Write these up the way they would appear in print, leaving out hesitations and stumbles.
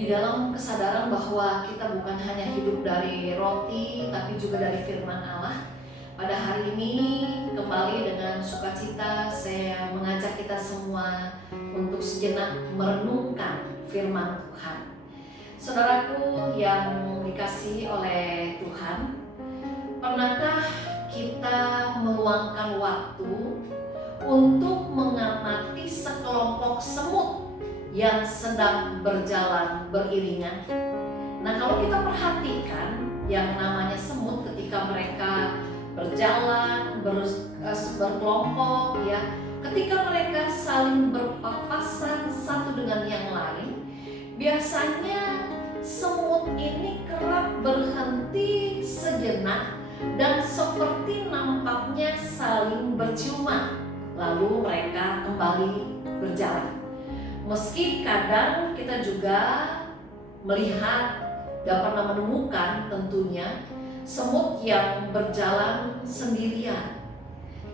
di dalam kesadaran bahwa kita bukan hanya hidup dari roti, tapi juga dari firman Allah. Pada hari ini kembali dengan sukacita saya mengajak kita semua untuk sejenak merenungkan firman Tuhan. Saudaraku yang dikasihi oleh Tuhan, pernahkah kita meluangkan waktu untuk mengamati sekelompok semut yang sedang berjalan beriringan? Nah, kalau kita perhatikan yang namanya semut ketika mereka berjalan berkelompok ya, ketika mereka saling berpapasan satu dengan yang lain, biasanya semut ini kerap berhenti sejenak dan seperti nampaknya saling berciuman, lalu mereka kembali berjalan. Meski kadang kita juga melihat dan pernah menemukan tentunya semut yang berjalan sendirian.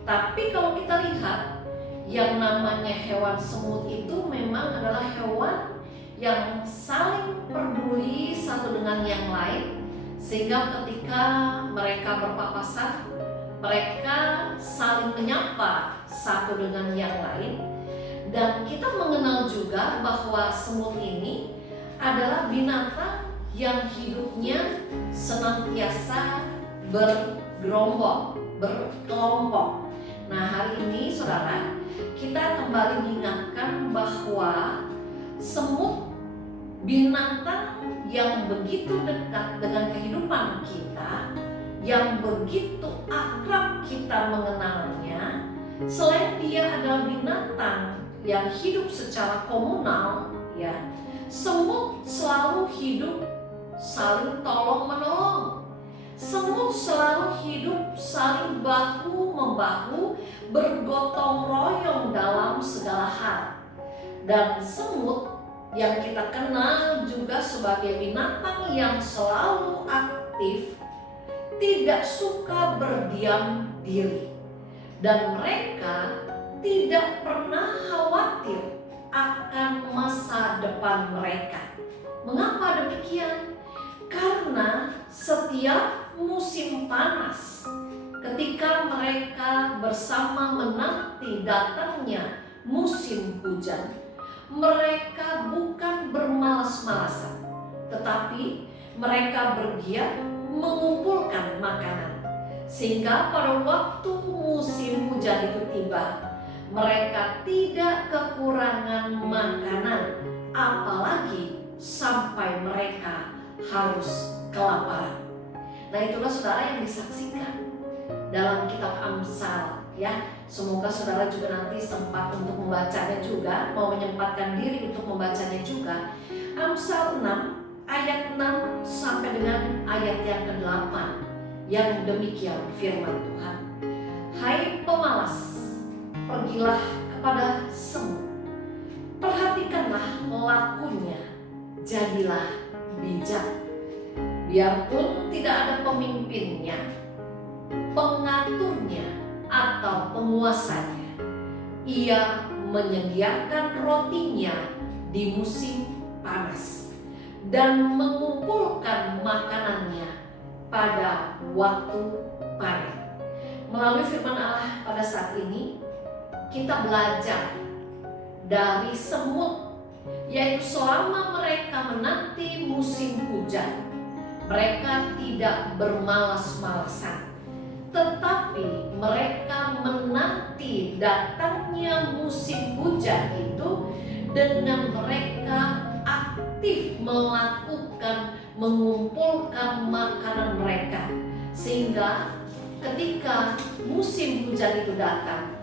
Tapi kalau kita lihat, yang namanya hewan semut itu memang adalah hewan yang saling peduli satu dengan yang lain, sehingga ketika mereka berpapasan, mereka saling menyapa satu dengan yang lain. Dan kita mengenal juga bahwa semut ini adalah binatang yang hidupnya senantiasa berkelompok. Nah, hari ini saudara, kita kembali diingatkan bahwa semut binatang yang begitu dekat dengan kehidupan kita, yang begitu akrab kita mengenalnya. Selain dia adalah binatang yang hidup secara komunal, ya, semut selalu hidup saling tolong menolong. Semut selalu hidup saling bahu-membahu, bergotong royong dalam segala hal. Dan semut yang kita kenal juga sebagai binatang yang selalu aktif, tidak suka berdiam diri. Dan mereka tidak pernah khawatir akan masa depan mereka. Mengapa demikian? Karena setiap musim panas, ketika mereka bersama menanti datangnya musim hujan, mereka bukan bermalas-malasan, tetapi mereka bergiat mengumpulkan makanan. Sehingga pada waktu musim hujan itu tiba, mereka tidak kekurangan makanan, apalagi sampai mereka harus kelaparan. Nah, itulah saudara yang disaksikan dalam kitab Amsal ya. Semoga saudara juga nanti sempat untuk membacanya juga, mau menyempatkan diri untuk membacanya juga. Amsal 6 ayat 6 sampai dengan ayat yang ke-8 yang demikian firman Tuhan. Hai pemalas, pergilah kepada semut, perhatikanlah lakunya, jadilah bijak. Biarpun tidak ada pemimpinnya, pengaturnya, atau penguasanya, ia menyediakan rotinya di musim panas dan mengumpulkan makanannya pada waktu panen. Melalui firman Allah pada saat ini, kita belajar dari semut, yaitu selama mereka menanti musim hujan, mereka tidak bermalas-malasan, tetapi mereka menanti datangnya musim hujan itu dengan mereka aktif mengumpulkan makanan mereka, sehingga ketika musim hujan itu datang,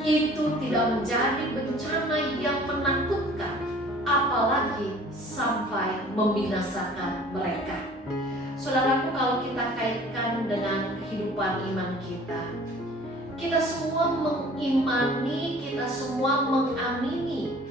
itu tidak menjadi bencana yang menakutkan, apalagi sampai membinasakan mereka. Saudaraku, kalau kita kaitkan dengan kehidupan iman kita semua mengimani, kita semua mengamini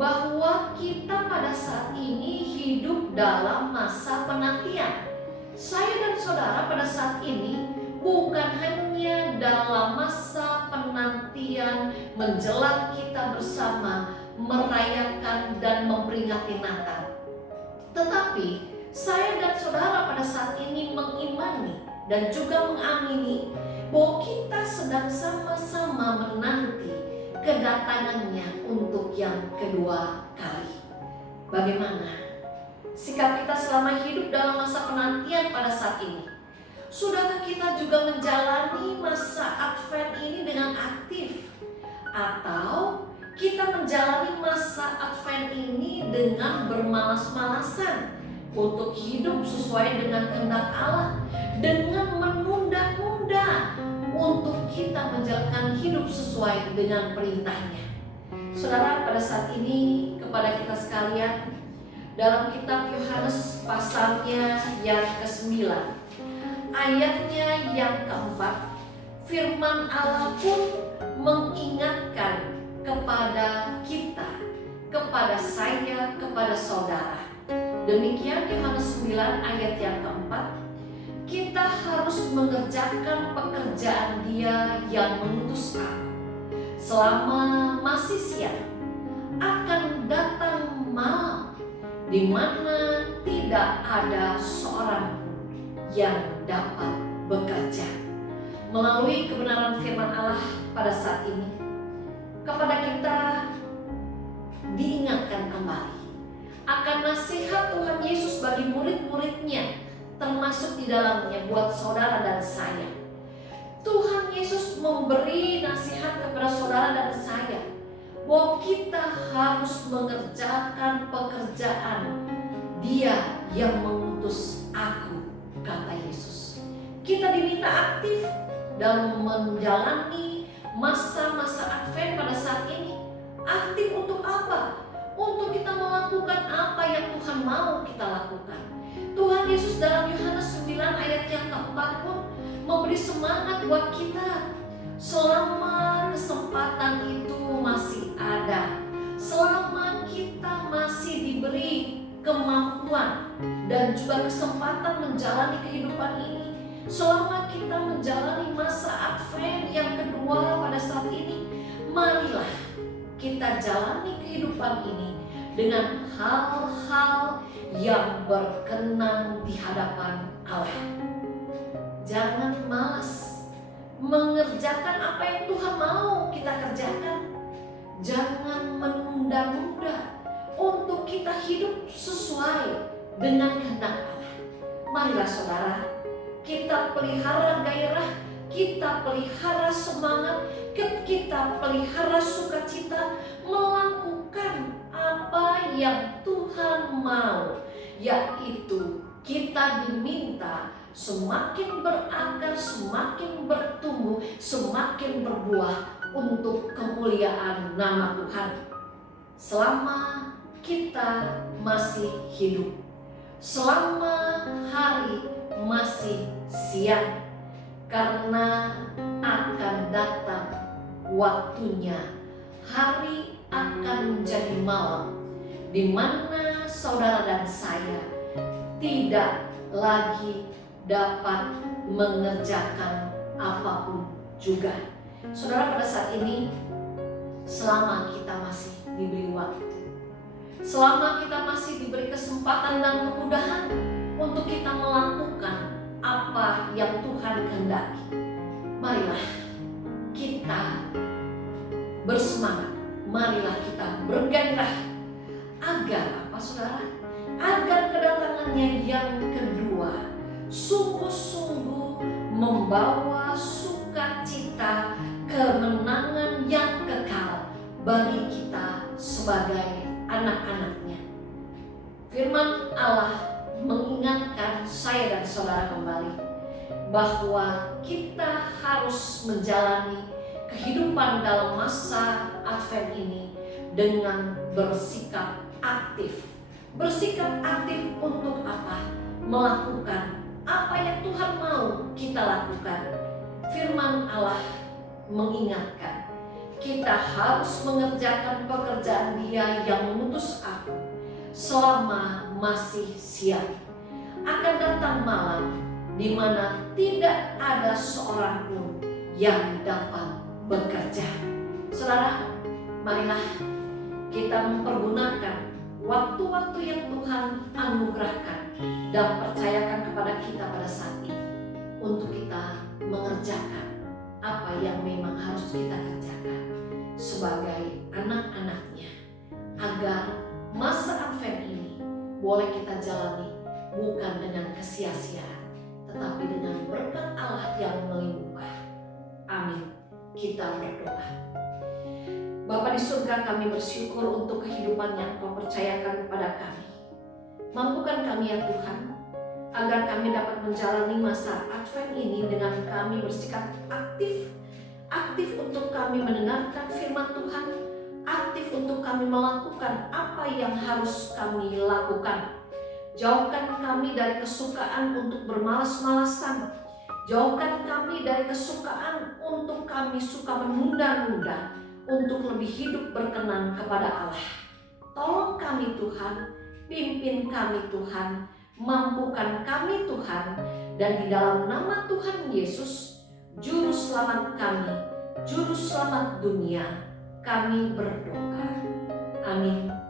bahwa kita pada saat ini hidup dalam masa penantian. Saya dan saudara pada saat ini bukan hanya dalam masa penantian menjelang kita bersama merayakan dan memperingati Natal, Tetapi saya dan saudara pada saat ini mengimani dan juga mengamini bahwa kita sedang sama-sama menanti kedatangannya untuk yang kedua kali. Bagaimana sikap kita selama hidup dalam masa penantian pada saat ini? Sudahkah kita juga menjalani masa Advent ini dengan aktif? Atau kita menjalani masa Advent ini dengan bermalas-malasan untuk hidup sesuai dengan kehendak Allah, dengan menunda-nunda untuk kita menjalankan hidup sesuai dengan perintahnya. Saudara, pada saat ini kepada kita sekalian, dalam kitab Yohanes pasalnya yang ke-9, ayatnya yang ke-4, firman Allah pun mengingatkan kepada kita, kepada saya, kepada saudara. Demikian Yohanes 9 ayat yang ke-4, kita harus mengerjakan pekerjaan Dia yang mengutus aku. Selama masih siang, akan datang malam di mana tidak ada seorang pun yang dapat bekerja. Melalui kebenaran firman Allah pada saat ini, kepada kita diingatkan kembali akan nasihat Tuhan Yesus bagi murid-muridnya, termasuk di dalamnya buat saudara dan saya. Tuhan Yesus memberi nasihat kepada saudara dan saya bahwa kita harus mengerjakan pekerjaan Dia yang mengutus aku, kata Yesus. Kita diminta aktif dalam menjalani masa-masa Advent pada saat ini. Aktif untuk apa? Untuk kita melakukan apa yang Tuhan mau kita lakukan. Tuhan Yesus dalam Yohanes 9 ayat yang ke-4 pun memberi semangat buat kita. Selama kesempatan itu masih ada, selama kita masih diberi kemampuan dan juga kesempatan menjalani kehidupan ini, selama kita menjalani masa Advent yang kedua pada saat ini, marilah kita jalani kehidupan ini dengan hal-hal yang berkenan di hadapan Allah. Jangan malas mengerjakan apa yang Tuhan mau kita kerjakan. Jangan menunda-nunda untuk kita hidup sesuai dengan kehendak Allah. Marilah saudara, kita pelihara gairah, kita pelihara semangat, kita pelihara sukacita melakukan apa yang Tuhan mau, yaitu kita diminta semakin berakar, semakin bertumbuh, semakin berbuah untuk kemuliaan nama Tuhan. Selama kita masih hidup, selama hari masih siang, karena akan datang waktunya, hari akan menjadi malam, di mana saudara dan saya tidak lagi dapat mengerjakan apapun juga. Saudara, pada saat ini, selama kita masih diberi waktu, selama kita masih diberi kesempatan dan kemudahan untuk kita melakukan apa yang Tuhan kehendaki, marilah kita bersemangat, marilah kita bergairah agar apa saudara? Agar kedatangannya yang kedua sungguh-sungguh membawa sukacita, kemenangan yang kekal bagi kita sebagai anak-anaknya. Firman Allah mengingatkan saya dan saudara kembali bahwa kita harus menjalani kehidupan dalam masa Advent ini dengan bersikap aktif. Bersikap aktif untuk apa? Melakukan apa yang Tuhan mau kita lakukan. Firman Allah mengingatkan kita harus mengerjakan pekerjaan Dia yang mengutus aku selama masih siang. Akan datang malam di mana tidak ada seorang pun yang dapat bekerja. Saudara, marilah kita mempergunakan waktu-waktu yang Tuhan anugerahkan dan percayakan kepada kita pada saat ini untuk kita mengerjakan apa yang memang harus kita kerjakan sebagai anak-anaknya, agar masa Advent ini boleh kita jalani bukan dengan kesia-siaan, tetapi dengan berkat Allah yang melimpah. Amin. Kita berdoa. Bapa di surga, kami bersyukur untuk kehidupan yang Kau percayakan kepada kami. Mampukan kami ya Tuhan, agar kami dapat menjalani masa Advent ini dengan kami bersikap aktif untuk kami mendengarkan firman Tuhan, aktif untuk kami melakukan apa yang harus kami lakukan. Jauhkan kami dari kesukaan untuk bermalas-malasan. Jauhkan kami dari kesukaan untuk kami suka menunda-nunda untuk lebih hidup berkenan kepada Allah. Tolong kami Tuhan, pimpin kami Tuhan, mampukan kami Tuhan, dan di dalam nama Tuhan Yesus, Juru Selamat kami, Juru Selamat dunia, kami berdoa. Amin.